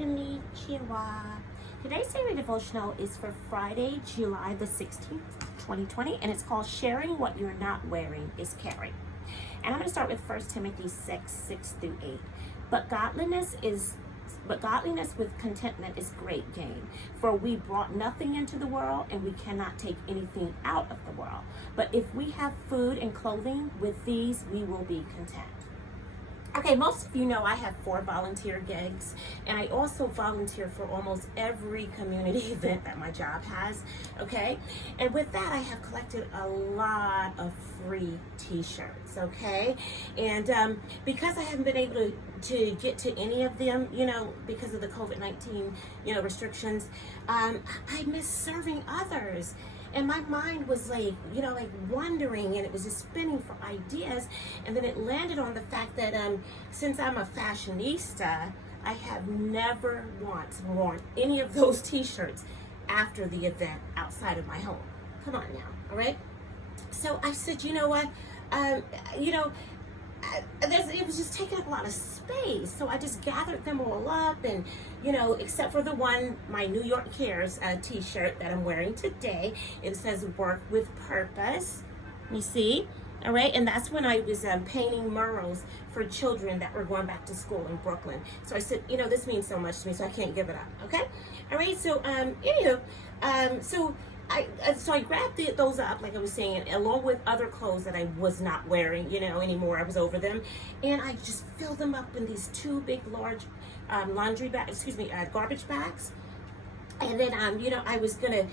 Konnichiwa. Today's daily devotional is for Friday, July the 16th, 2020, and it's called Sharing What You're Not Wearing is Caring. And I'm going to start with 1 Timothy 6:6-8. But godliness with contentment is great gain. For we brought nothing into the world, and we cannot take anything out of the world. But if we have food and clothing, with these we will be content. Okay, most of you know I have 4 volunteer gigs, and I also volunteer for almost every community event that my job has, okay? And with that, I have collected a lot of free t-shirts, okay? And because I haven't been able to get to any of them, because of the COVID-19, restrictions, I miss serving others. And my mind was like wondering, and it was just spinning for ideas. And then it landed on the fact that since I'm a fashionista, I have never once worn any of those t-shirts after the event outside of my home. Come on now, all right? So I said, you know what? It was just taking up a lot of space, so I just gathered them all up, and except for the one, my New York Cares t-shirt that I'm wearing today. It says "Work with Purpose." You see, all right, and that's when I was painting murals for children that were going back to school in Brooklyn. So I said, this means so much to me, so I can't give it up. Okay, all right. So So I grabbed those up, like I was saying, along with other clothes that I was not wearing, anymore. I was over them, and I just filled them up in these 2 big, large garbage bags. And then, I was gonna,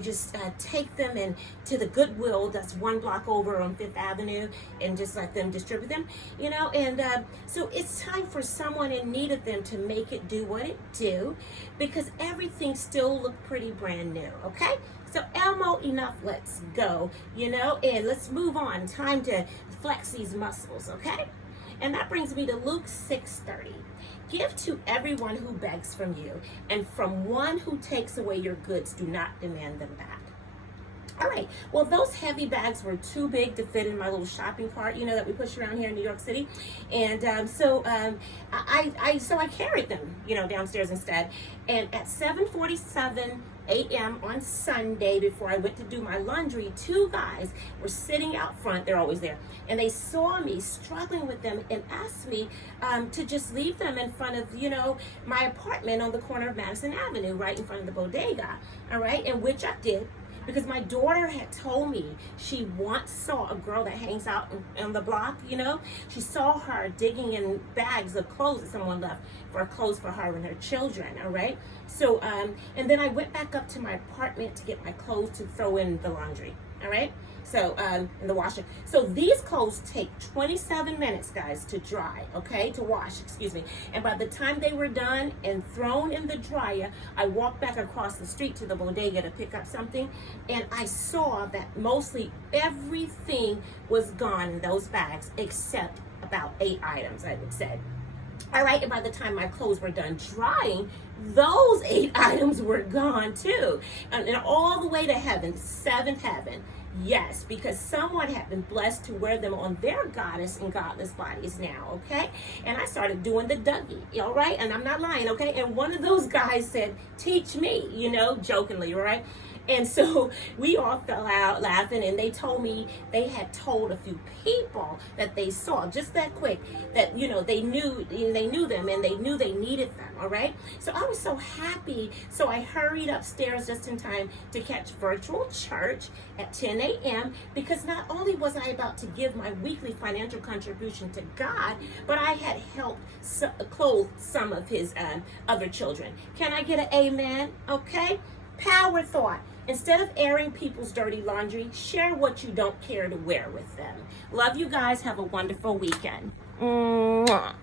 just take them and to the Goodwill that's 1 block over on 5th Avenue, and just let them distribute them, And so it's time for someone in need of them to make it do what it do, because everything still looked pretty brand new. Okay. So Elmo, enough, let's go, and let's move on. Time to flex these muscles, okay? And that brings me to Luke 6:30. Give to everyone who begs from you, and from one who takes away your goods, do not demand them back. All right, well, those heavy bags were too big to fit in my little shopping cart, that we push around here in New York City. And so I carried them, downstairs instead. And at 7:47 a.m. on Sunday, before I went to do my laundry, 2 guys were sitting out front. They're always there. And they saw me struggling with them and asked me to just leave them in front of, my apartment on the corner of Madison Avenue, right in front of the bodega. All right, and which I did. Because my daughter had told me she once saw a girl that hangs out on the block, She saw her digging in bags of clothes that someone left for clothes for her and her children, all right? So, and then I went back up to my apartment to get my clothes to throw in the laundry, all right? So, in the washer. So these clothes take 27 minutes, guys, to dry, okay? To wash, excuse me. And by the time they were done and thrown in the dryer, I walked back across the street to the bodega to pick up something, and I saw that mostly everything was gone in those bags, except about 8 items, I would say. All right, and by the time my clothes were done drying, those 8 items were gone too. And all the way to heaven, 7th heaven. Yes, because someone had been blessed to wear them on their goddess and godless bodies now, okay? And I started doing the Dougie, all right? And I'm not lying, okay? And one of those guys said, "Teach me," jokingly, right? And so we all fell out laughing, and they told me they had told a few people that they saw just that quick that, they knew them, and they knew they needed them, all right? So I was so happy. So I hurried upstairs just in time to catch virtual church at 10 a.m. because not only was I about to give my weekly financial contribution to God, but I had helped clothe some of his other children. Can I get an amen? Okay? Power thought. Instead of airing people's dirty laundry, share what you don't care to wear with them. Love you guys. Have a wonderful weekend. Mwah.